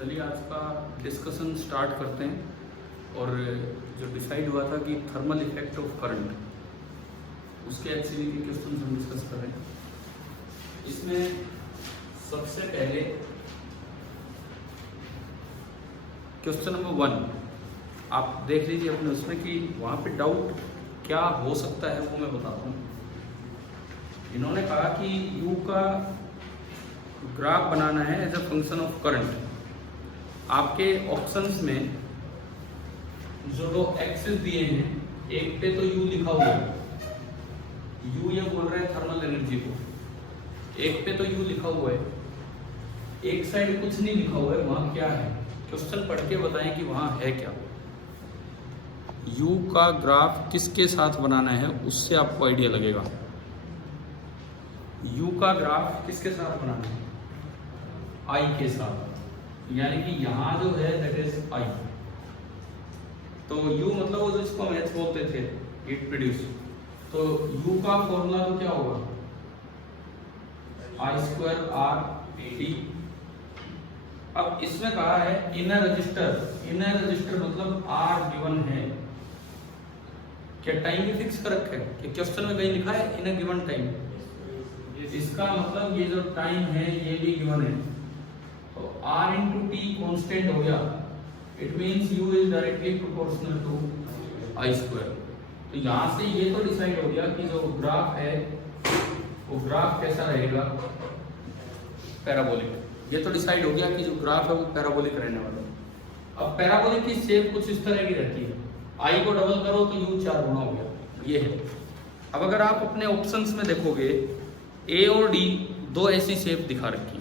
चलिए आज का डिस्कशन स्टार्ट करते हैं। और जो डिसाइड हुआ था कि थर्मल इफेक्ट ऑफ करंट, उसके एक्चुअली के क्वेश्चन हम डिस्कस कर रहे हैं। इसमें सबसे पहले क्वेश्चन नंबर 1 आप देख लीजिए अपने उसमें कि वहाँ पे डाउट क्या हो सकता है वो मैं बताता हूँ। इन्होंने कहा कि U का ग्राफ बनाना है as a function of current. आपके ऑप्शंस में जो दो एक्सिस दिए हैं, एक पे तो U लिखा हुआ है, U ये बोल रहा है थर्मल एनर्जी को, एक पे तो U लिखा हुआ है, एक साइड कुछ नहीं लिखा हुआ है, वहां क्या है? क्वेश्चन पढ़ के बताएं कि वहां है क्या। U का ग्राफ किसके साथ बनाना है उससे आपको आइडिया लगेगा। U का ग्राफ किसके साथ बनाना है? I के साथ, यानी कि यहाँ जो है दैट इज I। तो U मतलब वो जिसको हम H बोलते थे, हीट प्रोड्यूस। तो U का फॉर्मूला तो क्या होगा? I²R⁴T। अब इसमें कहा है इनर रजिस्टर मतलब R गिवन है। क्या टाइम भी फिक्स कर रखा है कि क्वेश्चन में कहीं लिखा है इन अ गिवन टाइम? इसका मतलब ये जो टाइम है ये भी गिवन है। तो R into T कांस्टेंट हो गया, it means U is directly proportional to I²। तो यहाँ से ये तो डिसाइड हो गया कि जो ग्राफ है वो ग्राफ कैसा रहेगा? पैराबोलिक। ये तो डिसाइड हो गया कि जो ग्राफ है वो पैराबोलिक रहने वाला है। अब पैराबोलिक की शेप कुछ इस तरह की रहती है, I को डबल करो तो U 4 गुना हो गया, ये है। अब अगर आप अपने ऑप्शंस में देखोगे A और D दो ऐसी शेप दिखा रखी है।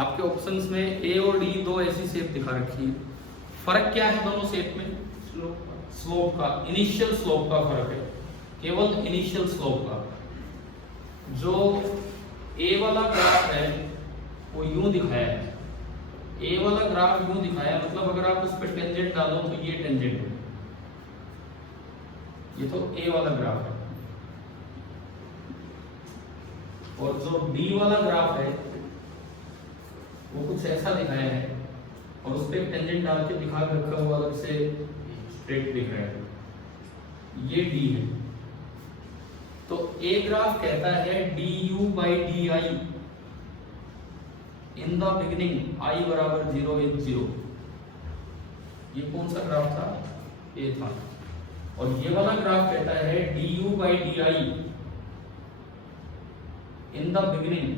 आपके ऑप्शंस में A और D दो ऐसी शेप दिखा रखी है। फर्क क्या है दोनों शेप में? स्लोप का, इनिशियल स्लोप का फर्क है, केवल इनिशियल स्लोप का। जो A वाला ग्राफ है वो यूं दिखाया है, A वाला ग्राफ यूं दिखाया है, मतलब अगर आप उस पर टेंजेंट डालो तो ये टेंजेंट है, ये तो A वाला ग्राफ है। और जो B वाला ग्राफ है वो कुछ ऐसा दिखाया है और उस पर टेंजेंट डाल के दिखा रखा हुआ अलग से स्ट्रेट दिख रहा है, ये D है। तो A ग्राफ कहता है du/di in the beginning I = 0 is 0। ये कौन सा ग्राफ था? A था। और ये वाला ग्राफ कहता है du/di in the beginning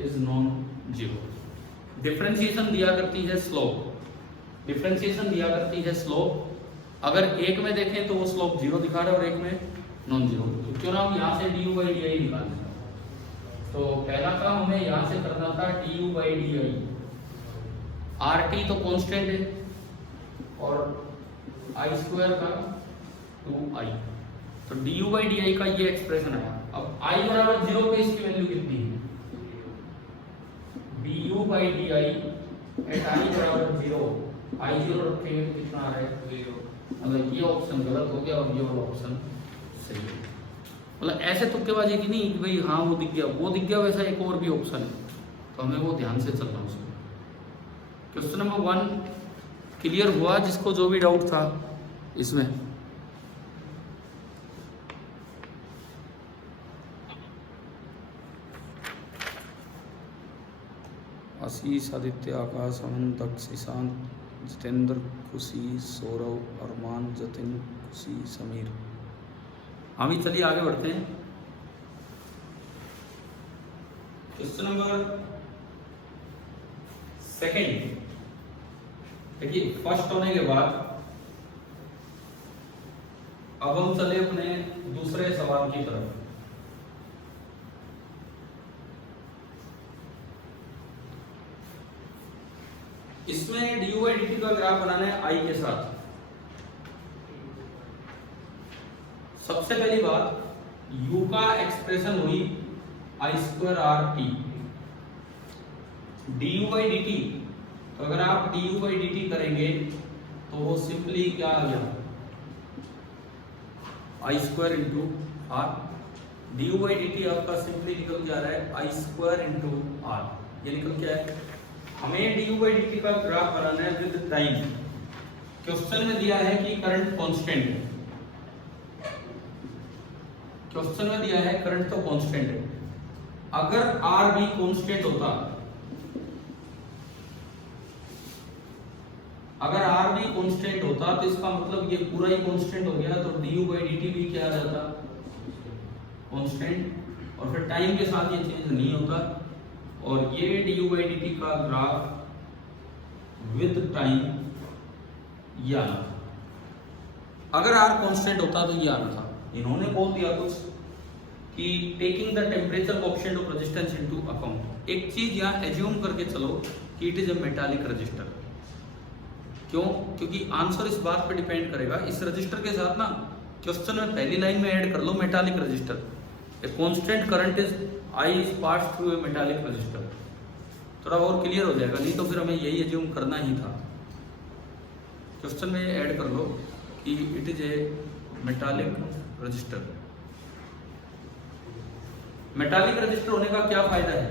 is non 0। Differentiation दिया करती है स्लोप, डिफरेंशिएशन दिया करती है स्लोप। अगर एक में देखें तो वो स्लोप 0 दिखा रहा है और एक में नॉन 0। तो क्यों ना हम यहाँ से du/di निकालें। तो पहला काम हमें यहाँ से करना था du/di। RT तो कांस्टेंट है और I² का 2I। तो du/di का ये एक्सप्रेशन आया। अब I = 0 पे इसकी वैल्यू कितनी है? du/di एट I = 0, I0 रखेंगे तो कितना आ रहा है? 0। मतलब ये ऑप्शन गलत हो गया और ये वाला ऑप्शन सही है। मतलब ऐसे तुक्केबाजी की नहीं कि भाई हाँ वो दिख गया, वैसा एक और भी ऑप्शन है, तो हमें वो ध्यान से चलना उसमें। क्वेश्चन नंबर 1 क्लियर हुआ जिसको जो भी डाउट था इसमें? आशीष, आदित्य, आकाश, अमन, दक्ष, ईशांत, जितेंद्र, खुशी, सौरव, अरमान, जतिन, खुशी, समीर। हाँ भी चलिए आगे बढ़ते हैं। क्वेश्चन नंबर 2 देखिए, फर्स्ट होने के बाद अब हम चले अपने दूसरे सवाल की तरफ। इसमें du/dt का ग्राफ बनाना है I के साथ। सबसे पहली बात, U का एक्सप्रेशन हुई I²R⁴T। du/dt, तो अगर आप du/dt करेंगे तो वो सिंपली क्या आ गया? I² × R। du/dt आपका सिंपली निकल जा रहा है I² × R। ये निकल के आया। हमें du/dt का ग्राफ बनाना है विद टाइम। क्वेश्चन में दिया है कि करंट कांस्टेंट है, क्वेश्चन में दिया है करंट तो कांस्टेंट है। अगर R भी कांस्टेंट होता, अगर R भी कांस्टेंट होता तो इसका मतलब ये पूरा ही कांस्टेंट हो गया, तो du/dt भी क्या आ जाता, कांस्टेंट, और फिर टाइम के साथ ये चेंज नहीं होता, और ये du/dt का ग्राफ विद टाइम ये आना था। अगर R कांस्टेंट होता तो ये आना था। इन्होंने बोल दिया कुछ कि taking the temperature coefficient of resistance into account. एक चीज यहाँ एज्यूम करके चलो कि it is a metallic register. क्यों? क्योंकि आंसर इस बात पे डिपेंड करेगा। इस रजिस्टर के साथ ना क्वेश्चन में पहली लाइन में ऐड कर लो metallic resistor, a constant current is I is pass through a metallic resistor, थोड़ा और क्लियर हो जाएगा। नहीं तो फिर हमें यही एज्यूम करना ही था। क्वेश्चन में ऐड कर लो कि it is a metallic register. Metallic register होने का क्या फायदा है?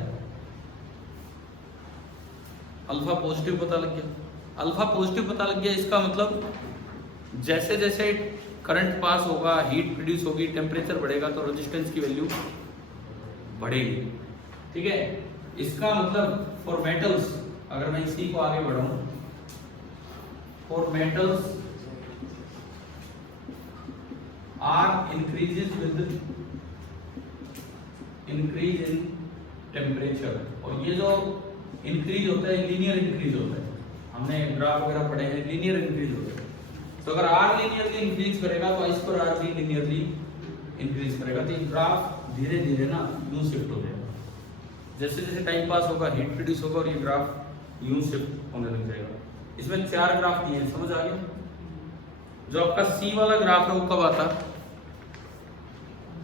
अल्फा पॉजिटिव पता लग गया। अल्फा पॉजिटिव पता लग गया, इसका मतलब जैसे जैसे करंट पास होगा, हीट प्रोड्यूस होगी, टेम्परेचर बढ़ेगा तो रेजिस्टेंस की वैल्यू बढ़ेगी। ठीक है, इसका मतलब फॉर मेटल्स, अगर मैं इसी को आगे बढ़ाऊं, for metals R increases with increase in temperature, और ये जो इंक्रीज होता है लीनियर इंक्रीज होता है, हमने ग्राफ वगैरह पढ़े हैं, लीनियर इंक्रीज होता है। तो अगर R लीनियरली इंक्रीज करेगा तो इस पर R भी लीनियरली इंक्रीज करेगा, तो ये ग्राफ धीरे धीरे ना यूं शिफ्ट हो जाएगा। जैसे जैसे टाइम पास होगा हीट प्रोड्यूस होगा और ये ग्राफ यूं शिफ्ट होने लग जाएगा। इसमें 4 ग्राफ दिए हैं, समझ आ गया? जो आपका C वाला ग्राफ है वो कब आता?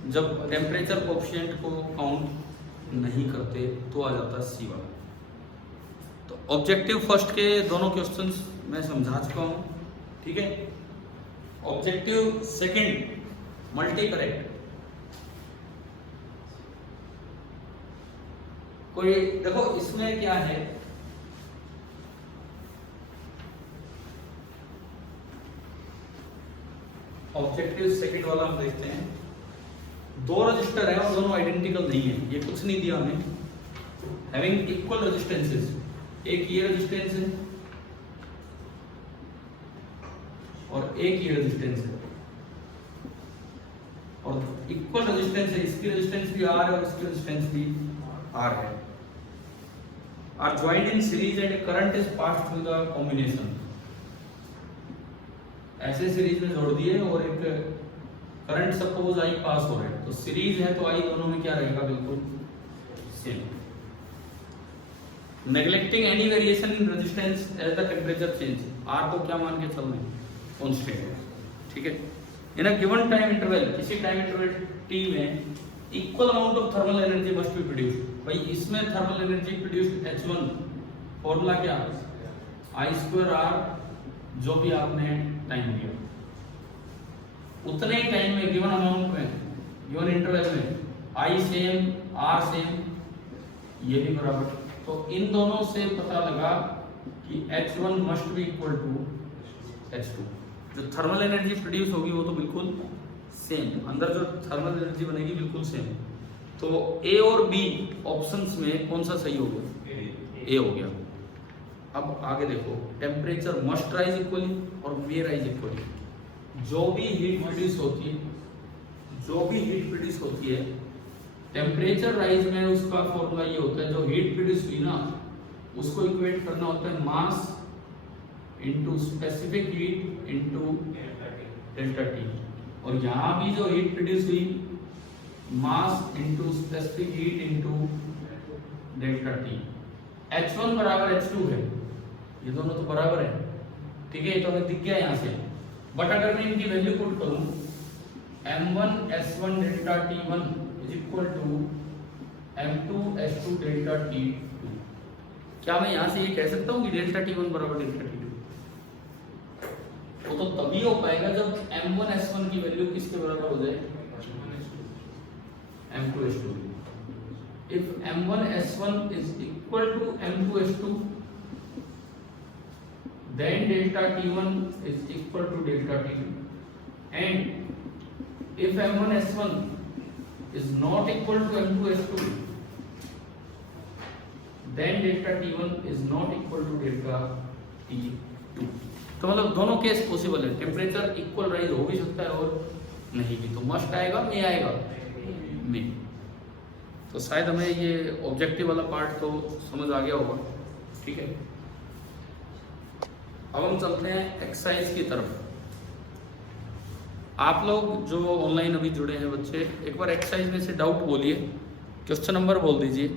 जब टेम्परेचर कोएफिशिएंट को काउंट नहीं करते तो आ जाता है C वाला। तो ऑब्जेक्टिव फर्स्ट के दोनों क्वेश्चंस मैं समझा चुका हूं, ठीक है। Objective second multi correct. कोई देखो इसमें क्या है, ऑब्जेक्टिव सेकंड वाला हम देखते हैं। 2 रजिस्टर है और दोनों आइडेंटिकल नहीं है, ये कुछ नहीं दिया हमें। हैविंग इक्वल रेजिस्टेंसेस, एक ये रेजिस्टेंस है और एक ये रेजिस्टेंस है, और इक्वल रेजिस्टेंस है, इसकी रेजिस्टेंस भी R है और इसकी रेजिस्टेंस भी R है। Are joined in series and current is passed through the combination. ऐसे सीरीज में जोड़ दिए और एक करंट सपोज I पास हो रहा है, तो सीरीज है तो I दोनों में क्या रहेगा, बिल्कुल same. Neglecting any variation in resistance as the temperature change, R को क्या मान के चल रहे हैं, कांस्टेंट, ठीक है। इन अ गिवन टाइम इंटरवल, किसी टाइम इंटरवल T में equal amount of thermal energy must be produced. भाई इसमें thermal energy produced H1, formula क्या, I²R जो भी आपने टाइम दिया, उतने ही टाइम में गिवन अमाउंट में, गिवन इंटरवल में I सेम R सेम, ये भी बराबर। तो इन दोनों से पता लगा कि H1 must be equal to H2। जो थर्मल एनर्जी प्रोड्यूस होगी वो तो बिल्कुल सेम, अंदर जो थर्मल एनर्जी बनेगी बिल्कुल सेम। तो A और B ऑप्शंस में कौन सा सही हो गया, A हो गया। अब आगे देखो, टेम्परेचर मस्ट राइज इक्वली और मे राइज इक्वली। जो भी हीट प्रोड्यूस होती है, जो भी हीट प्रोड्यूस होती है, टेम्परेचर राइज में उसका फॉर्मूला ये होता है, जो हीट प्रोड्यूस हुई ना उसको इक्वेट करना होता है mass into specific heat into delta T. और यहाँ भी जो हीट प्रोड्यूस हुई, mass into specific heat into delta T. H1 बराबर H2 है, ये दोनों तो बराबर है, ठीक है, तो हमें दिख गया यहाँ से। बट अगर मैं इनकी वैल्यू पुट करूं, M1 S1 delta T1 is equal to M2 S2 delta T2, क्या मैं यहाँ से ये कह सकता हूँ कि डेल्टा T1 बराबर डेल्टा T2? वो तो तभी हो पाएगा जब M1 S1 की वैल्यू किसके बराबर हो जाए, M2 S2। if M1S1 is equal to M2S2, then delta T1 is equal to delta T2, and if M1S1 is not equal to M2S2, then delta T1 is not equal to delta T2। तो मतलब दोनों case possible है, temperature equal rise हो भी सकता है और नहीं भी, तो मस्ट आएगा में आएगा में। तो शायद हमें ये ऑब्जेक्टिव वाला पार्ट तो समझ आ गया होगा, ठीक है। अब हम चलते हैं एक्सरसाइज की तरफ। आप लोग जो ऑनलाइन अभी जुड़े हैं बच्चे, एक बार एक्सरसाइज में से डाउट बोलिए, क्वेश्चन नंबर बोल दीजिए।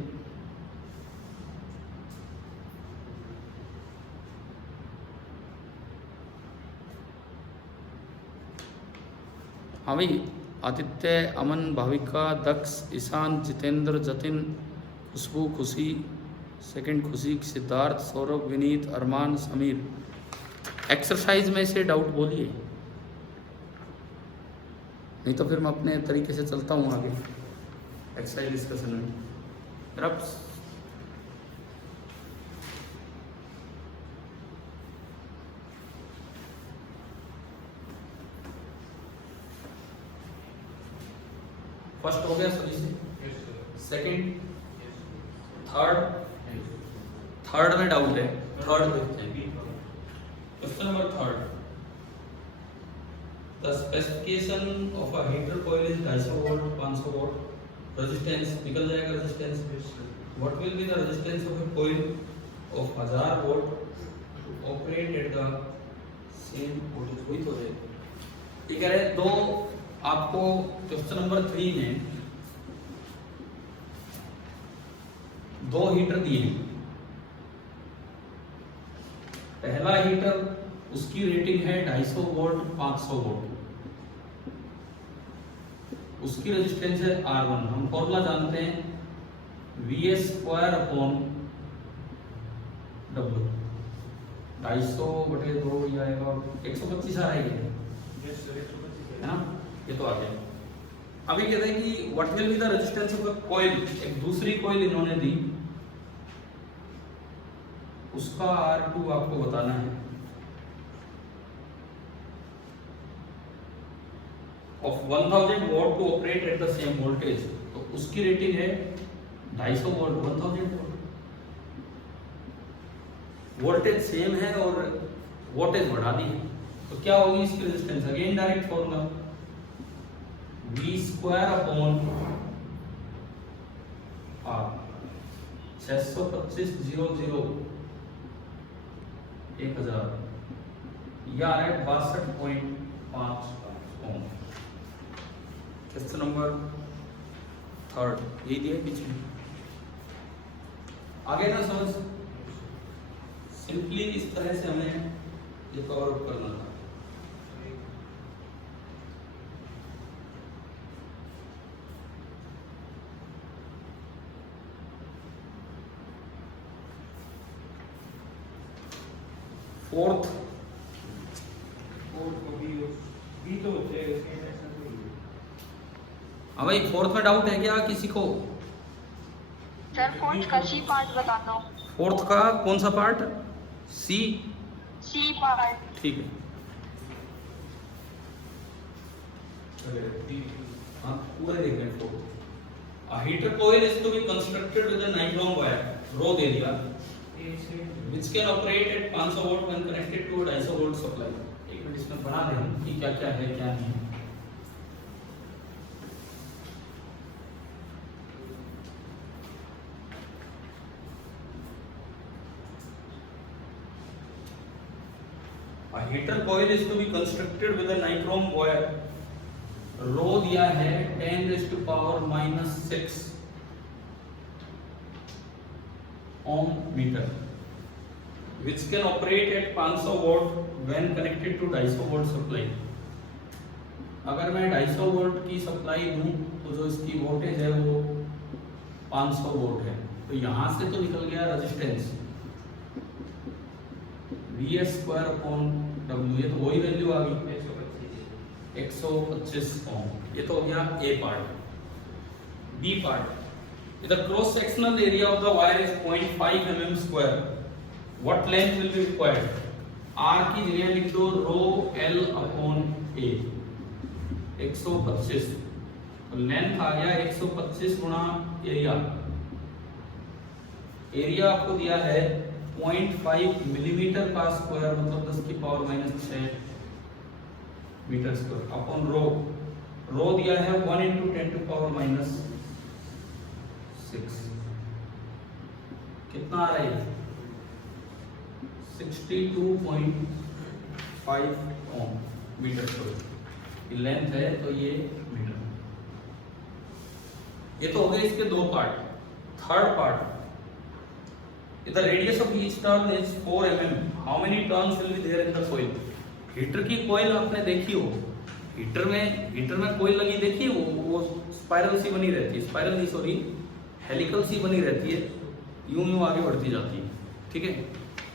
हाँ भाई, आदित्य, अमन, भाविका, दक्ष, ईशान, जितेंद्र, जतिन, खुशबू, खुशी, सेकंड खुशी, सिद्धार्थ, सौरभ, विनीत, अरमान, समीर, एक्सरसाइज में से डाउट बोलिए, नहीं तो फिर मैं अपने तरीके से चलता हूँ आगे एक्सरसाइज डिस्कशन में। फर्स्ट हो गया सभी से, सेकंड, थर्ड में डाउट है, थर्ड देखते हैं। Question number third, the specification of a heater coil is 250 volt, 500 volt resistance, निकल जाएगा resistance. What will be the resistance of a coil of 1000 volt to operate at the same voltage. वही तो है, ठीक है। दो आपको क्वेश्चन नंबर 3 में दो हीटर दिए हैं। पहला हीटर उसकी रेटिंग है 250 वोल्ट, 500 वोल्ट, उसकी रेजिस्टेंस है R1। हम फॉर्मूला जानते हैं VS² W, 250/2 ये आएगा 125 आएगी, है ना, ये तो आ गया। अभी कहते हैं कि what will be the resistance of a coil, एक दूसरी कॉइल इन्होंने दी, उसका R2 आपको बताना है, of 1000 volt to operate at the same voltage. तो उसकी रेटिंग है 250 वोल्ट, 1000 वोल्ट, वोल्टेज सेम है और वोल्टेज बढ़ा दी है, तो क्या होगी इसकी resistance? Again direct formula V² upon R, 625 00 1000, यह आ रहा है 62.5 ओम। क्वेश्चन नंबर थर्ड यही दिया पीछे, आगे ना समझ, सिंपली इस तरह से हमें ये कवर अप करना था। फोर्थ हाँ भाई, फोर्थ में डाउट है क्या किसी को? सर फोर्थ का सी पार्ट बता दो। फोर्थ का कौन सा पार्ट? सी पार्ट, ठीक है। हाँ पूरे देख रहे हैं। A heater coil is to be constructed with a nylon wire, रो दे दिया, which can operate at 500 watt when connected to a 250 volt supply। एक मिनट इसमें बना दें कि क्या क्या है क्या नहीं है। A heater coil is to be constructed with a nichrome wire, रो दिया है 10⁻⁻6 ohm meter, which can operate at 500 watt when connected to 250 volt supply। अगर मैं 250 वोल्ट की सप्लाई दूं तो जो इसकी वोल्टेज है वो 500 वोल्ट है, तो यहां से तो निकल गया रेजिस्टेंस VS² अपॉन W, ये तो वही वैल्यू आ गई 125 ओम। ये तो हो गया A part. B part, The cross sectional area of the wire is 0.5 mm square. What length will be required? R की जगह लिख दो रो L अपॉन A 125, तो लेंथ आ गया 125 गुणा एरिया। एरिया आपको दिया है 0.5 मिलीमीटर का स्क्वायर, मतलब 10 की power -6 metre square upon rho. Rho दिया है 1 × 10 टू पावर -6। कितना आ रहा है? 62.5 ओम मीटर स्क्वायर लेंथ है, तो ये मीटर। ये तो हो गए इसके दो part. Third part, the radius of each turn is 4 mm. How many turns will be there in the coil? Heater की कोयल आपने देखी हो, हीटर में कोयल लगी देखी हो, वो स्पाइरल सी बनी रहती है, स्पाइरल नहीं सॉरी हेलिकल सी बनी रहती है, यूं आगे बढ़ती जाती है। ठीक है,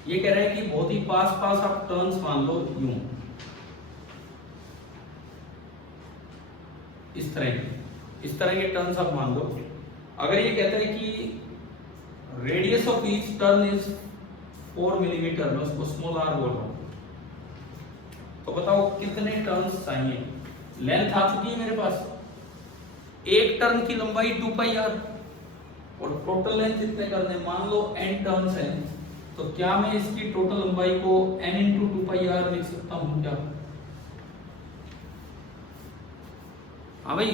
ये कह रहा है कि बहुत ही पास आप टर्न्स मान लो यूं, इस तरह के टर्न्स आप मान लो। अगर ये कहता है कि radius of each turn is 4 millimetre, मैं उसको स्मॉल आर बोल रहा हूं, तो बताओ कितने टर्न्स चाहिए? लेंथ आ चुकी है मेरे पास, एक टर्न की लंबाई 2πr और टोटल लेंथ कितने करने, मान लो n टर्न्स हैं, तो क्या मैं इसकी टोटल लंबाई को n × 2πr लिख सकता हूं क्या? हाँ भाई,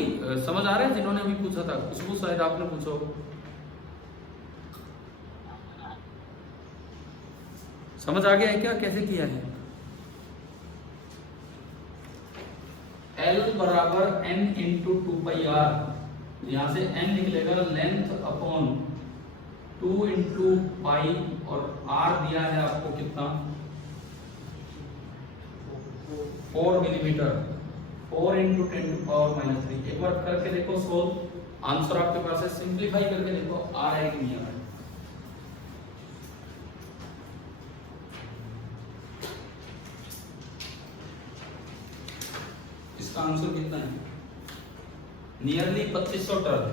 समझ आ रहा है? जिन्होंने अभी पूछा था, खुशबू शायद आपने पूछा हो, समझ आ गया है क्या कैसे किया है? L बराबर n × 2πr, यहां से n निकलेगा लेंथ अपॉन 2 × पाई, और r दिया है आपको कितना, 4 मिलीमीटर, 4 × 10 टू पावर -3। एक बार करके देखो सोल्व, आंसर आपके पास है, सिंपलीफाई करके देखो आ रहा है कि नहीं आ रहा है। इसका आंसर कितना है? Nearly 2500 turn.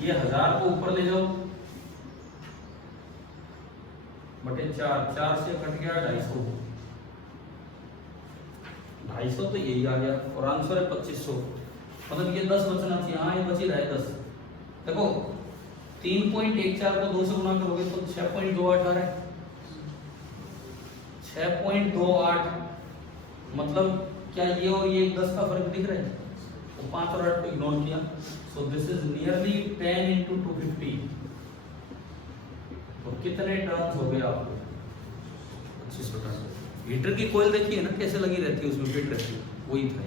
ये 1000 को ऊपर ले जाओ बटे 4 से कट गया 250, 250 तो यही आ गया, और आंसर है 2500, मतलब ये 10 बचना चाहिए। हाँ, ये बच ही रहा है 10। देखो 3.14 को 2 से गुणा करोगे तो 6.28 आ रहा है, 6.28, मतलब क्या ये और ये 10 का फर्क दिख रहा है? तो 5 और 8 को इग्नोर किया, सो दिस इज नियरली 10 × 250। तो कितने टर्न्स हो गए आपको? 2500 टर्न। हीटर की कोयल देखिए ना कैसे लगी रहती है, उसमें फिट रहती है, वही था।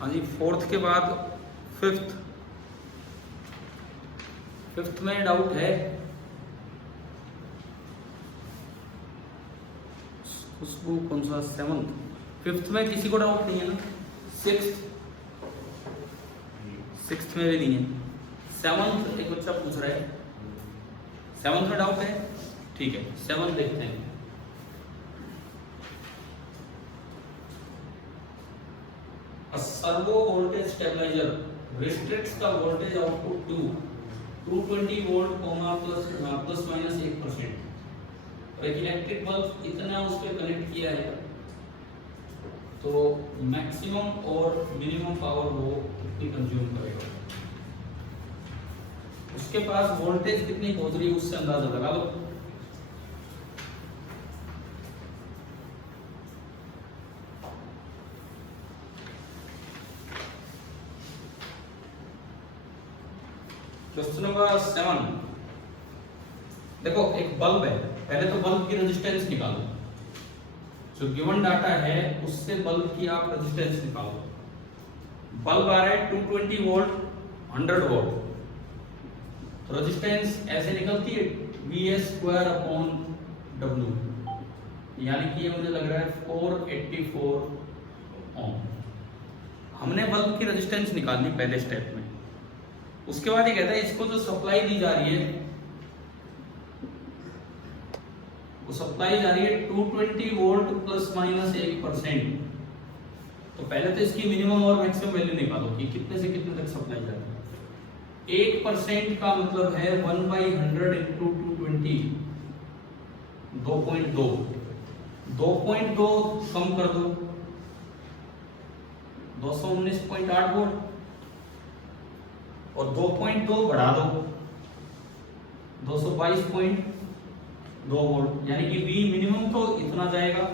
हाँ जी, फोर्थ के बाद फिफ्थ में डाउट है, खुशबू कौन सा? 7th। फिफ्थ में किसी को डाउट नहीं है ना? 6th में भी नहीं है। 7th एक बच्चा पूछ रहा है, 7th में डाउट है, ठीक है 7th देखते हैं। Servo voltage stabiliser restricts the voltage output to 220 volt ±1%। और एक इलेक्ट्रिक बल्ब इतना उस पे कनेक्ट किया है, तो मैक्सिमम और मिनिमम पावर वो कितनी कंज्यूम करेगा, उसके पास वोल्टेज कितनी पहुंच रही है उससे अंदाजा लगा लो। क्वेश्चन नंबर 7, देखो एक बल्ब है, पहले तो बल्ब की रेजिस्टेंस निकालो, जो गिवन डाटा है उससे बल्ब की आप रेजिस्टेंस निकालो। बल्ब आ रहा है 220 वोल्ट 100 वोल्ट, तो रेजिस्टेंस ऐसे निकलती है Vs²/W, यानी कि ये मुझे लग रहा है 484 ओम। हमने बल्ब की रेजिस्टेंस निकालनी पहले स्टेप में। उसके बाद ये कहता है इसको जो सप्लाई दी जा रही है वो सप्लाई जा रही है 220 वोल्ट प्लस माइनस 1%। तो पहले तो इसकी मिनिमम और मैक्सिमम वैल्यू निकालो कि कितने से कितने तक सप्लाई जा रही है। 1% का मतलब है 1/100 इंटू 220, 2.2। 2.2 कम कर दो, 219.8 वोल्ट, और 2.2 बढ़ा दो, 222.2 वोल्ट, यानी कि V मिनिमम तो इतना जाएगा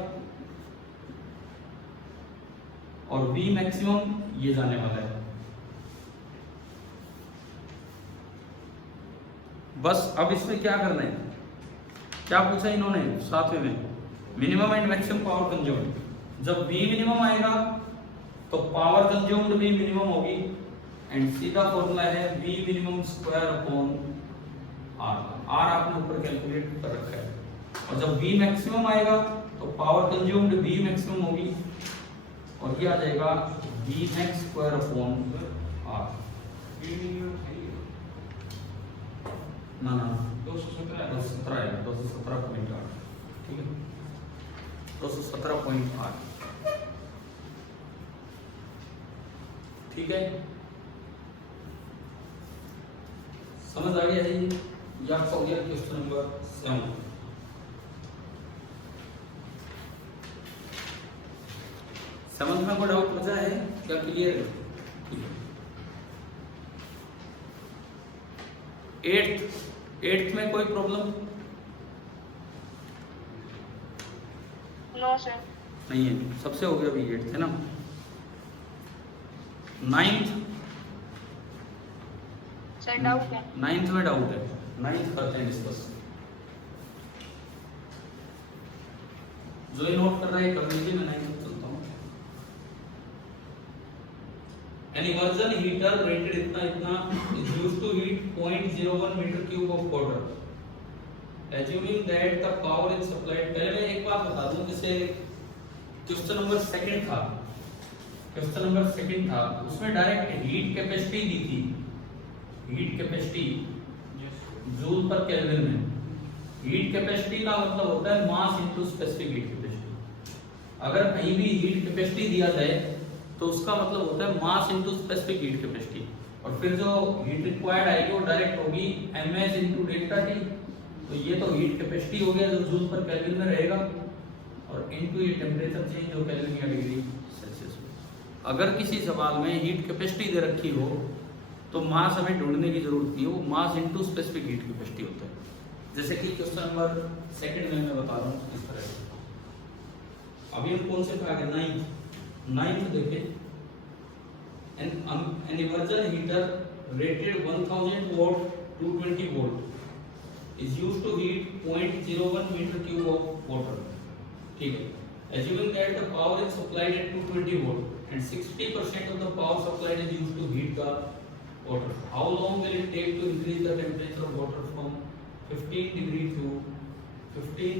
और V मैक्सिमम ये जाने वाला है। बस अब इसमें क्या करना है, क्या पूछा इन्होंने सातवें में, minimum and maximum power consumed. जब V मिनिमम आएगा तो पावर कंज्यूम्ड भी मिनिमम होगी, एंड सीधा फॉर्मूला है V minimum square upon R। R आपने ऊपर कैलकुलेट कर रखा है। और जब V मैक्सिमम आएगा तो पावर कंज्यूम्ड V मैक्सिमम होगी, और ये आ जाएगा V max square upon R। ना 217 है, 217.8, ठीक है, 217.8, ठीक है। समझ आ गया है ये? आपका हो गया क्वेश्चन नंबर 7। समझ में कोई डाउट बचा है क्या, क्लियर है? एट्थ में कोई प्रॉब्लम नो सर। नहीं है, सबसे हो गया अभी 8th है ना। 9th सर डाउट है। 9th में डाउट है, 9th करते हैं डिस्कस। जो ये नोट कर रहा है कर लीजिए, मैं 9th चलता हूँ। An immersion heater rated इतना is used to heat 0.01 meter cube of water. Assuming that the power is supplied, पहले मैं एक बात बता दूं, जैसे क्वेश्चन नंबर सेकंड था, उसमें डायरेक्ट हीट कैपेसिटी दी थी, हीट कैपेसिटी जूल पर केल्विन में। हीट कैपेसिटी का मतलब होता है mass into specific heat capacity. अगर कहीं भी हीट कैपेसिटी दिया जाए तो उसका मतलब होता है mass into specific heat capacity, और फिर जो हीट रिक्वायर्ड आएगी वो डायरेक्ट होगी ms इनटू डेल्टा टी। तो ये तो हीट कैपेसिटी हो गया जो जूल पर केल्विन में रहेगा, और इनटू ये टेम्परेचर चेंज जो केल्विन या डिग्री सेल्सियस। अगर किसी सवाल में हीट कैपेसिटी दे रखी हो तो मास हमें ढूंढने की जरूरत नहीं है, वो mass into specific heat capacity होता है। जैसे कि क्वेश्चन नंबर सेकंड में मैं बता रहा हूँ इस तरह से। अभी हम कौन से पे आ गए, 9th देखें। An immersion heater rated 1000 watt 220 volt is used to heat 0.01 meter cube of water, ठीक है। Assuming that the power is supplied at 220 volt and 60% of the power supplied is used to heat the water, how long will it take to increase the temperature of water from 15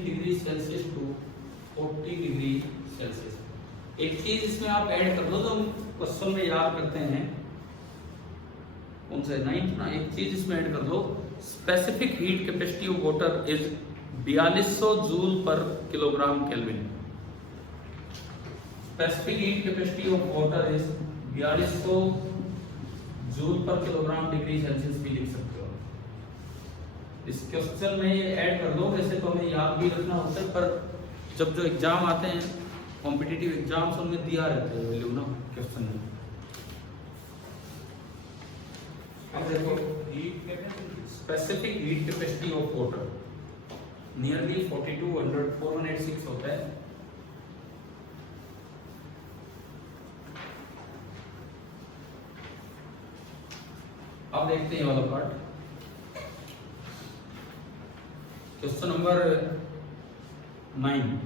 degree Celsius to 40 degree Celsius? एक चीज इसमें आप add कर लो जो हम question में याद करते हैं, कौन सा 9th ना, एक चीज इसमें ऐड कर लो, specific heat capacity of water is 4200 joule per kilogram kelvin. Specific heat capacity of water is 4200 joule per kilogram degree Celsius भी लिख सकते हो। इस क्वेश्चन में ये ऐड कर लो, वैसे तो हमें याद भी रखना होता है, पर जब जो एग्जाम आते हैं कॉम्पिटिटिव एग्जाम्स उनमें दिया रहता है वैल्यू ना क्वेश्चन में। अब देखो specific heat capacity of water nearly 426 होता है। अब देखते हैं ये वाला पार्ट, क्वेश्चन नंबर 9।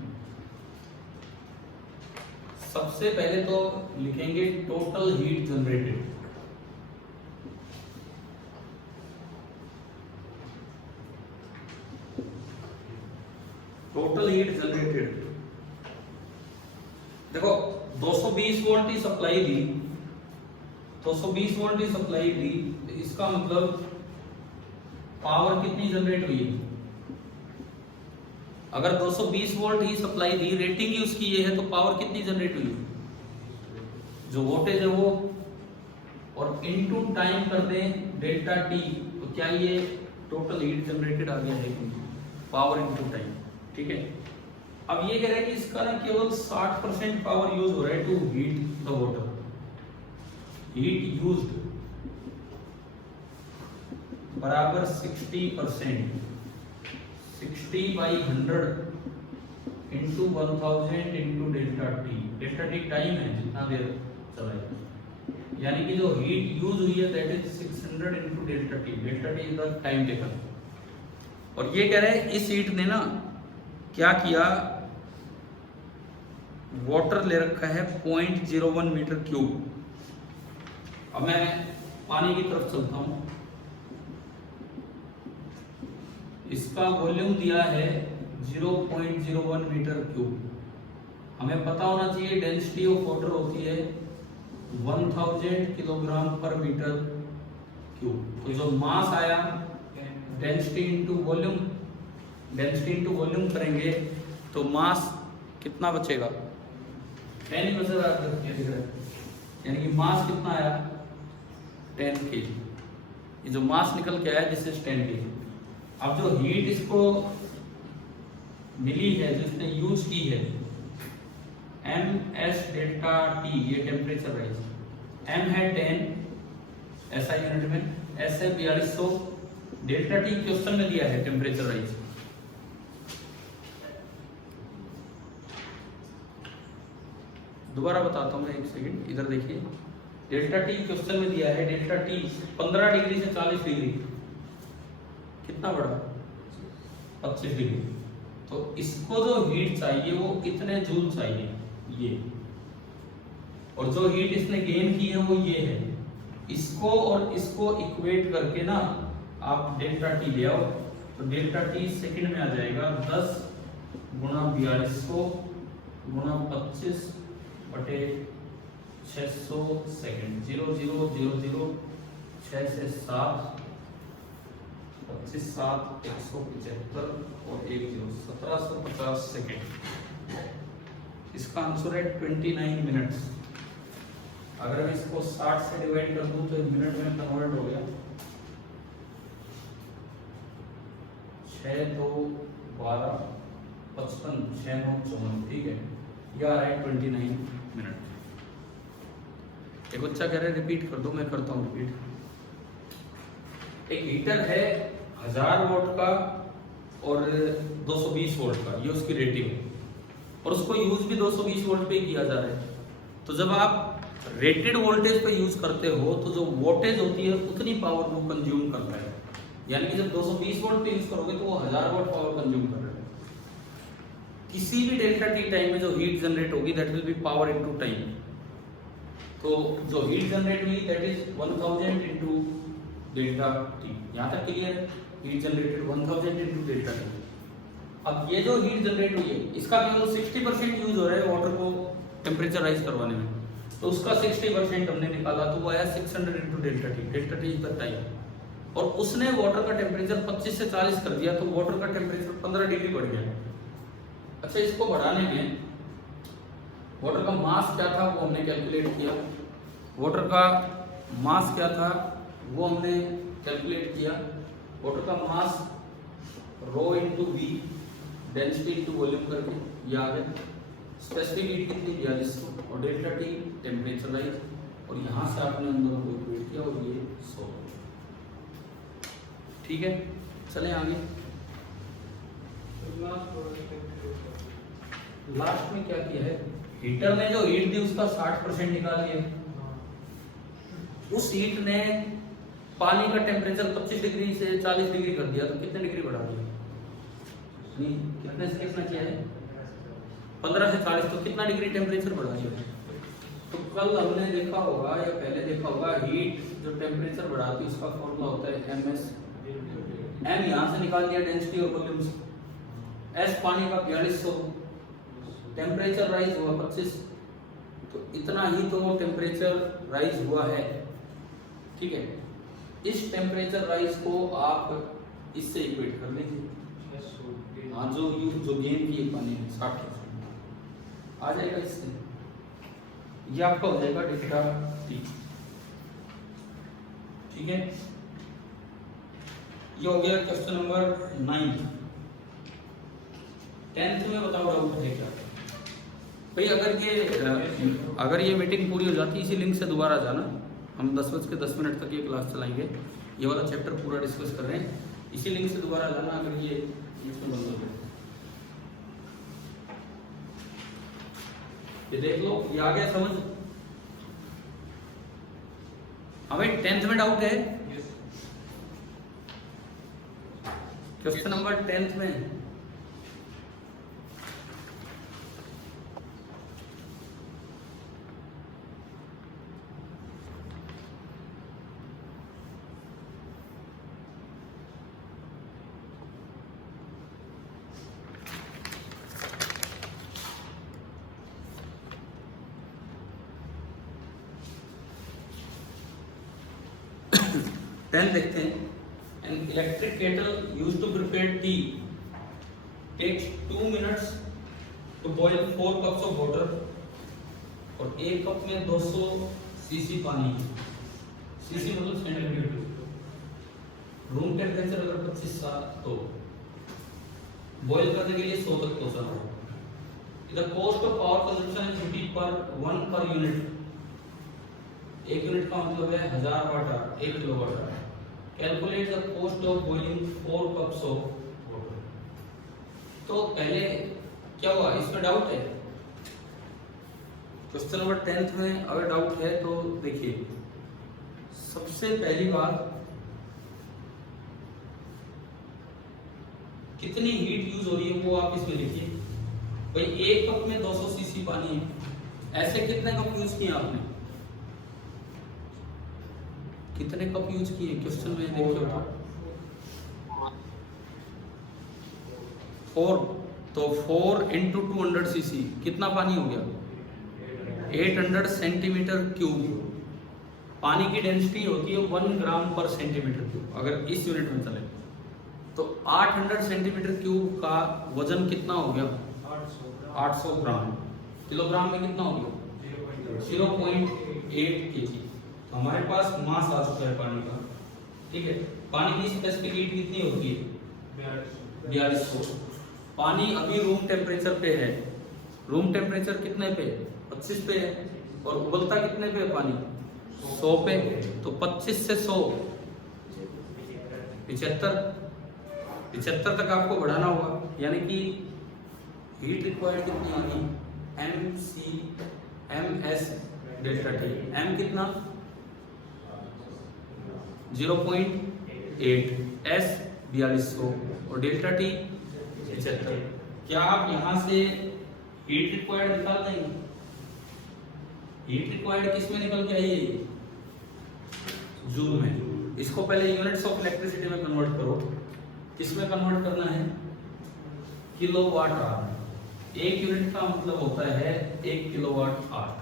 सबसे पहले तो लिखेंगे total heat generated. Total heat generated, देखो 220 वोल्ट की सप्लाई दी, 220 वोल्ट की सप्लाई दी, तो इसका मतलब पावर कितनी जनरेट हुई, अगर 220 वोल्ट ही सप्लाई दी, रेटिंग ही उसकी ये है, तो पावर कितनी जनरेट हुई? जो वोल्टेज है वो, और इनटू टाइम कर दें डेल्टा टी, तो क्या ये टोटल हीट जनरेटेड आ गया है? Power into time. ठीक है, अब ये कह रहा है कि इसका ना केवल 60% पावर यूज हो रहा है to heat the water. Heat used बराबर 60%, 60/100 into 1000 into delta T. Delta T time है, जितना देर चला है, यानी कि जो हीट यूज हुई है that is 600 into delta T. Delta T is the time taken. और ये कह रहे हैं इस हीट ने ना क्या किया, वाटर ले रखा है 0.01 मीटर क्यूब। अब मैं पानी की तरफ चलता हूं। इसका वॉल्यूम दिया है 0.01 मीटर क्यूब। हमें पता होना चाहिए डेंसिटी ऑफ वाटर होती है 1000 किलोग्राम पर मीटर क्यूब। तो जो मास आया, density into volume, density into volume करेंगे तो मास कितना बचेगा? 10 ही बचेगा। यानी कि मास कितना आया? 10 kg। ये जो मास निकल के आया दिस इज 10 kg। अब जो हीट इसको मिली है, जिसने यूज की है, ms डेल्टा टी, ये टेम्परेचर राइज, m है 10 ऐसा यूनिट में, s है 4200, डेल्टा टी क्वेश्चन में दिया है टेम्परेचर राइज। दोबारा बताता हूँ मैं, एक सेकंड इधर देखिए। डेल्टा टी क्वेश्चन में दिया है, डेल्टा टी 15 डिग्री से 40 डिग्री, कितना बढ़ा? 25 डिग्री। तो इसको जो हीट चाहिए वो कितने जूल चाहिए? ये, और जो हीट इसने गेन की है वो ये है। इसको और इसको इक्वेट करके ना आप डेल्टा टी ले आओ, तो डेल्टा टी सेकंड में आ जाएगा 10 गुणा 4200 गुणा 25 बटे 600 सेकंड। 0000 6 से 7 25 7 175 और 1 0 1750 सेकंड। इसका आंसर है 29 मिनट्स। अगर मैं इसको 60 से डिवाइड कर दूं तो मिनट में कन्वर्ट हो गया। 6 2 12 55 6 9 54। ठीक है, यह आ रहा है 29 मिनट। एक बच्चा कह रहा है रिपीट कर दो, मैं करता हूँ रिपीट। एक हीटर है 1000 वोल्ट का और 220 वोल्ट का, ये उसकी रेटिंग है, और उसको यूज भी 220 वोल्ट पे किया जा रहा है। तो जब आप रेटेड वोल्टेज पे यूज करते हो तो जो वोल्टेज होती है उतनी पावर वो कंज्यूम करता है। यानी कि जब 220 वोल्ट पे यूज करोगे तो वो 1000 वोल्ट पावर कंज्यूम कर रहा है। किसी भी डेल्टा टी टाइम में जो हीट जनरेट होगी that will be power into time. तो जो हीट जनरेट हुई that is 1000 into delta T. यहां तक clear? Heat generated 1000 into delta T. अब ये जो हीट जनरेट हुई है इसका केवल 60% यूज हो रहा है वाटर को टेम्परेचर राइज करवाने में, तो उसका 60% हमने निकाला तो वो आया 600 into delta T. Delta T is the time. और उसने वाटर का टेम्परेचर 25 से 40 कर दिया तो वाटर का टेम्परेचर 15 डिग्री बढ़ गया। अच्छा, इसको बढ़ाने में वाटर का मास क्या था वो हमने कैलकुलेट किया। वाटर का मास क्या था वो हमने कैलकुलेट किया। वाटर का mass rho into V, density into volume करके ये आ गया। स्पेसिफिक हीट कितनी 4200 और डेल्टा टी टेम्परेचर राइज, और यहाँ से आपने उन दोनों को इक्वेट किया और ये 100। ठीक है, चलें आगे। लास्ट में क्या किया है, हीटर ने जो हीट दी उसका 60% निकाल लिया। उस हीट ने पानी का टेम्परेचर 25 डिग्री से 40 डिग्री कर दिया, तो कितने डिग्री बढ़ा दिया? नहीं, कितने से कितना किया है? 15 से 40, तो कितना डिग्री टेम्परेचर बढ़ा दिया? तो कल हमने देखा होगा या पहले देखा होगा, हीट जो टेम्परेचर बढ़ाती है उसका फॉर्मूला होता है ms। m यहाँ से निकाल दिया डेंसिटी और वॉल्यूम से, s पानी का 4200, टेम्परेचर राइज हुआ 25, तो इतना ही तो टेम्परेचर राइज हुआ है। ठीक है, इस टेम्परेचर राइज को आप इससे इक्वेट कर लीजिए। हाँ जो गेन की पानी है 60% आ जाएगा इससे, ये आपका हो जाएगा डेल्टा टी। ठीक है, ये हो गया क्वेश्चन नंबर 9। 10th में बताओ डाउट है क्या भाई? अगर ये मीटिंग पूरी हो जाती है इसी लिंक से दोबारा जाना, हम 10:10 तक ये क्लास चलाएंगे, ये वाला चैप्टर पूरा डिस्कस कर रहे हैं, इसी लिंक से दोबारा जाना अगर ये इसमें बंद हो गया। ये देख लो, ये आ गया समझ? हमें 10th में डाउट है? क्वेश्चन नंबर 10th में देखते हैं। An electric kettle used to prepare tea takes 2 minutes to boil 4 cups of water और 1 कप में 200 सीसी पानी, सीसी मतलब सेंटीमीटर, रूम टेम्परेचर अगर 25 तो बॉयल करने के लिए 100 तक पहुंचाना है। The cost of power consumption is rupees per 1 per unit. 1 unit का मतलब है 1000 वाट, 1 kilowatt. Calculate the cost of boiling 4 cups of water. तो पहले क्या हुआ, इसमें डाउट है? क्वेश्चन नंबर 10th में अगर डाउट है तो देखिए, सबसे पहली बात, कितनी हीट यूज हो रही है वो आप इसमें लिखिए। भाई 1 कप में 200 सीसी पानी है, ऐसे कितने कप यूज किए आपने? कितने कप यूज किए क्वेश्चन में देखिए तो 4, तो 4 × 200 सीसी कितना पानी हो गया? 800 सेंटीमीटर क्यूब। पानी की डेंसिटी होती है 1 ग्राम पर सेंटीमीटर क्यूब, अगर इस यूनिट में चले तो 800 सेंटीमीटर क्यूब का वजन कितना हो गया? 800 ग्राम। किलोग्राम में कितना हो गया? 0.8 kg। हमारे पास मास आ चुका है पानी का। ठीक है, पानी की स्पेसिफिक हीट कितनी होती है? 4200। पानी अभी रूम टेम्परेचर पे है, रूम टेम्परेचर कितने पे? 25 पे है, और उबलता कितने पे है पानी? 100 पे। तो 25 से 100 75 तक आपको बढ़ाना होगा, यानी कि हीट रिक्वायर्ड कितनी आ गई? MS delta T. M कितना? 0.8, S 4200 और डेल्टा टी 75। क्या आप यहां से हीट रिक्वायर्ड निकाल देंगे? हीट रिक्वायर्ड किस में निकल के आई है? जूल में। इसको पहले यूनिट्स ऑफ इलेक्ट्रिसिटी में कन्वर्ट करो। किस में कन्वर्ट करना है? Kilowatt hour. 1 यूनिट का मतलब होता है 1 किलोवाट आवर।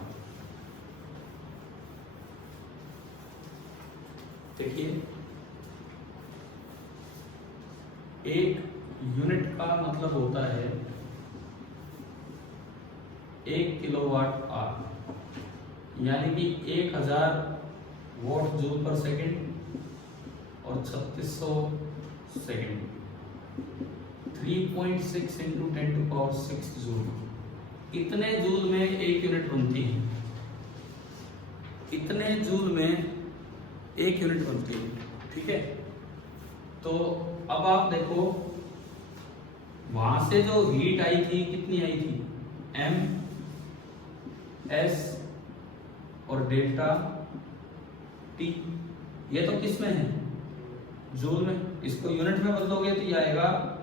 देखिए, 1 यूनिट का मतलब होता है 1 किलोवाट आवर, यानी कि 1000 वॉट जूल पर सेकंड और 3600 सेकंड। 3.6 × 10⁶ जूल। इतने जूल में 1 यूनिट बनती है, इतने जूल में 1 यूनिट बनती है। ठीक है, तो अब आप देखो वहां से जो हीट आई थी कितनी आई थी? MS और डेल्टा टी। ये तो किस में है? जूल में। इसको यूनिट में बदलोगे तो ये आएगा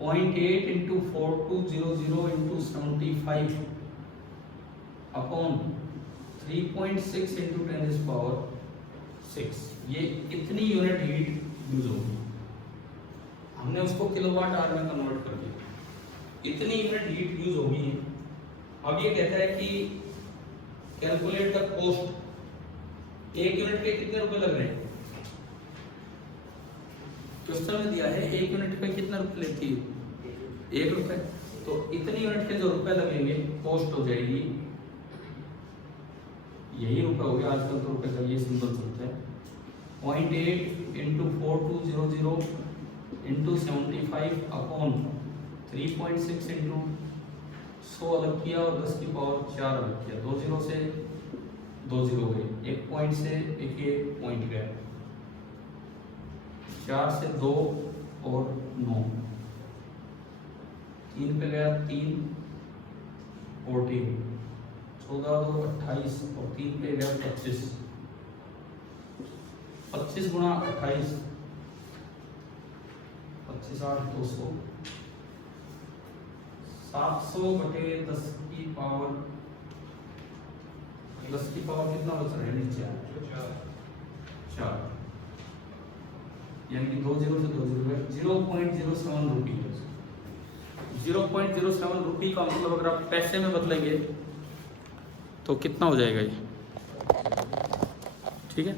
0.8 × 4200 × 75 अपॉन 3.6 × 10⁶। ये इतनी यूनिट हीट यूज होगी। हमने उसको किलोवाट आवर में कन्वर्ट कर दिया। इतनी यूनिट हीट यूज होगी। अब ये कहता है कि कैलकुलेट द कॉस्ट। 1 यूनिट के कितने रुपए लग रहे हैं? क्वेश्चन में दिया है 1 यूनिट पे कितना रुपए लेती है? 1 रुपये। तो इतनी यूनिट के जो रुपए लगेंगे कॉस्ट हो जाएगी, यही रुपए हो गया, आजकल तो रुपए का ये सिंबल चलता है, 0.8 इंटू 4200 इंटू 75 अपॉन 3.6 इंटू 100 अलग किया और 10 की पावर 4 अलग किया, 2 जीरो से 2 जीरो गए, 1 पॉइंट से एक पॉइंट गया, 4 से 2 और 9, 3 पे गया 3 14, 14 2 28 और 3 पे गया 25, 25 गुणा 28, 25 8 200, 700 बटे 10 की पावर कितना बच रहा है नीचे 4, यानी कि 2 जीरो से 2 जीरो 0.07 रुपी। 0.07 रुपी का मतलब अगर आप पैसे में बदलेंगे तो कितना हो जाएगा ये, ठीक है।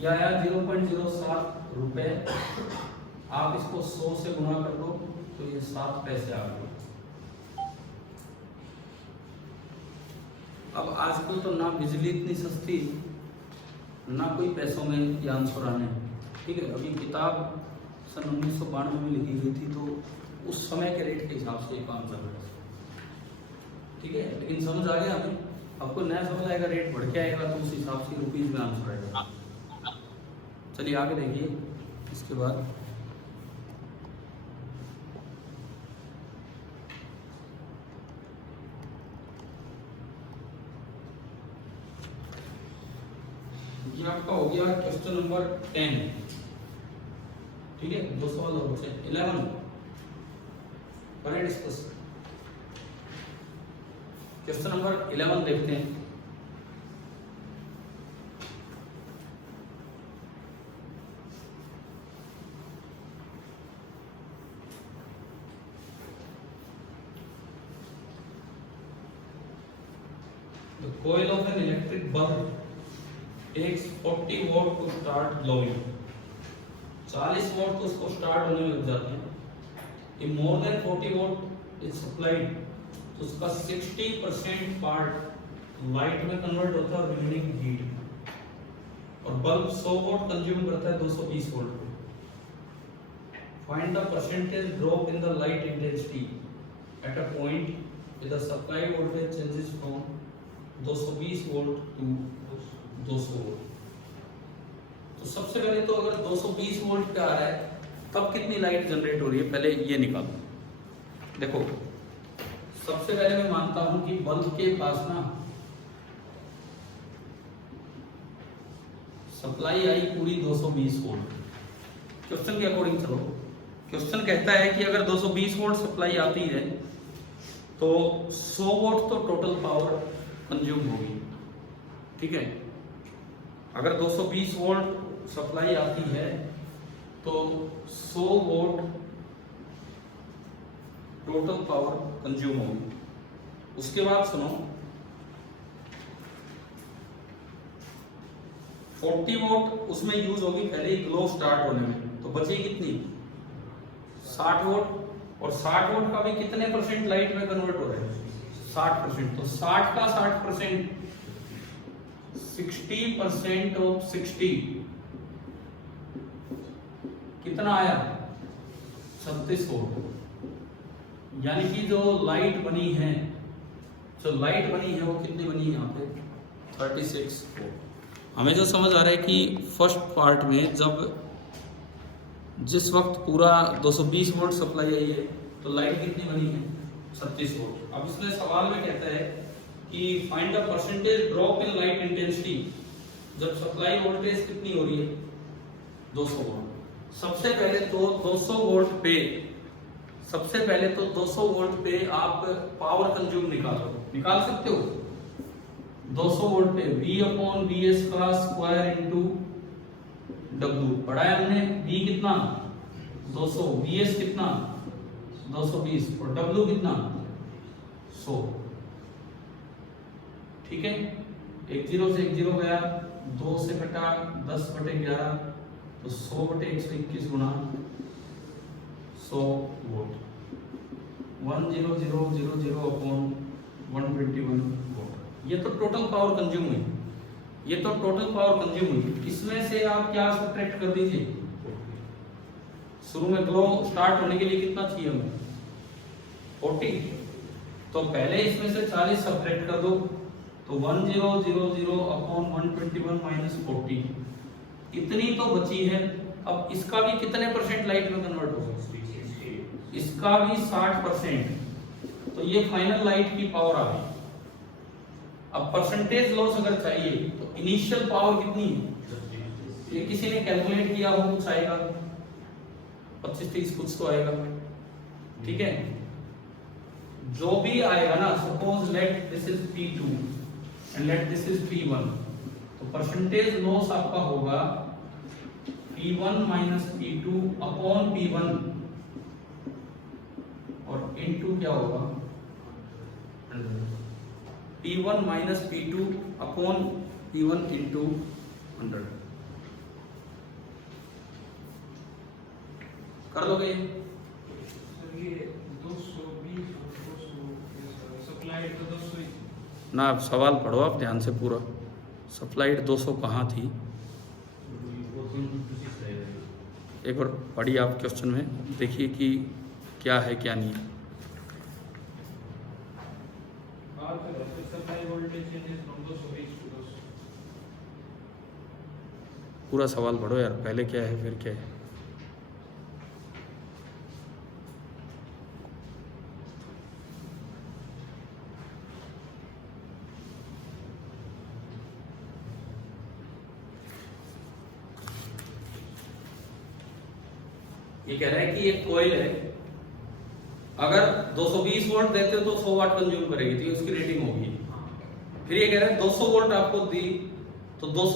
यह आया 0.07 रुपए, आप इसको 100 से गुणा कर दो तो ये 7 पैसे आ गए। अब आजकल तो ना बिजली इतनी सस्ती, ना कोई पैसों में ये आंसर आने, ठीक है। अभी किताब सन 1992 में लिखी गई थी, तो उस समय के रेट के हिसाब से एक आंसर है, ठीक है। लेकिन समझ आ गया हमें, आपको नया समझ आएगा, रेट बढ़ के आएगा तो उस हिसाब से रुपीज में आंसर आएगा। चलिए आगे देखिए, इसके बाद ये आपका हो गया क्वेश्चन नंबर 10, ठीक है। 2 सवाल और बचे, 11 करें डिस्कस। क्वेश्चन नंबर 11 देखते हैं। The coil of an electric bulb takes 40 watt to start glowing. 40 watt तो उसको स्टार्ट होने में लग जाते हैं। If more than 40 watt is supplied, तो उसका 60% पार्ट लाइट में कन्वर्ट होता है और रिमेनिंग हीट, और बल्ब 100 वाट कंज्यूम करता है 220 वोल्ट पे। Find the percentage drop in the light intensity at a point with the supply voltage changes from 220 volt to 200 volt. तो सबसे पहले तो अगर 220 वोल्ट पे आ रहा है तब कितनी लाइट जनरेट हो रही है, पहले ये निकालो। देखो सबसे पहले मैं मानता हूं कि बल्ब के पास ना सप्लाई आई पूरी 220 वोल्ट। क्वेश्चन के अकॉर्डिंग चलो, क्वेश्चन कहता है कि अगर 220 वोल्ट सप्लाई आती है तो 100 वोल्ट तो टोटल पावर कंज्यूम होगी, ठीक है। अगर 220 वोल्ट सप्लाई आती है तो 100 वोल्ट टोटल पावर कंज्यूम होगी। उसके बाद सुनो, 40 वोल्ट उसमें यूज होगी पहले ही ग्लो स्टार्ट होने में, तो बचेगी कितनी 60 वोल्ट, और 60 वोल्ट का भी कितने परसेंट लाइट में कन्वर्ट हो रहा है 60%। तो 60 का 60% 60% ऑफ 60 कितना आया 36 वोल्ट। यानी कि जो लाइट बनी है जो लाइट बनी है वो कितनी बनी है यहाँ पे 36 वोल्ट। हमें जो समझ आ रहा है कि फर्स्ट पार्ट में जब जिस वक्त पूरा 220 वोल्ट सप्लाई आई है तो लाइट कितनी बनी है 36 वोल्ट। अब इसमें सवाल में कहता है कि find the percentage drop in light intensity जब सप्लाई वोल्टेज कितनी हो रही है 200 वोल्ट। सबसे पहले तो 200 वोल्ट पे आप पावर कंज्यूम निकाल सकते हो। 200 वोल्ट पे V/Vs का स्क्वायर इनटू W पढ़ाया हमने। V कितना 200, Vs कितना 220 और W कितना 100। ठीक है, एक जीरो से एक जीरो गया, 2 से कटा 10/11 तो 100/121 गुना 100 वोल्ट 10000/121 वोल्ट। ये तो टोटल पावर कंज्यूम हुई। इसमें से आप क्या सब्ट्रैक्ट कर दीजिए। शुरू में ग्लो स्टार्ट होने के लिए कितना चाहिए हमें 40, तो पहले इसमें से 40 सब्ट्रैक्ट कर दो तो 1000/121 - 40 इतनी तो बची है। अब इसका भी कितने परसेंट लाइट में कन्वर्ट होगा, इसका भी 60%, तो ये फाइनल लाइट की पावर आ गई। अब परसेंटेज लॉस अगर चाहिए तो इनिशियल पावर कितनी है, ये किसी ने कैलकुलेट किया हो, कुछ आएगा 25-30 कुछ तो आएगा। ठीक है, जो भी आएगा ना, suppose let this is P2 and let this is P1, तो परसेंटेज लॉस आपका होगा P1 - P2/P1 और इनटू क्या होगा P1 - P2/P1 इंटू 100। कर दोगे ये 220 सप्लाई तो 200 ही थी। ना। आप सवाल पढ़ो आप ध्यान से पूरा। सप्लाइड 200 कहाँ थी, एक बार पढ़िए आप क्वेश्चन में, देखिए कि क्या है क्या नहीं है। Supply voltage changes from 220 to 200। पूरा सवाल पढ़ो यार, पहले क्या है फिर क्या है। ये कह रहा है कि एक कॉइल है, अगर 220 वोल्ट देते हो तो 100 वाट कंज्यूम करेगी, तो उसकी रेटिंग होगी। फिर ये कह रहा है 200 वोल्ट आपको दी तो 200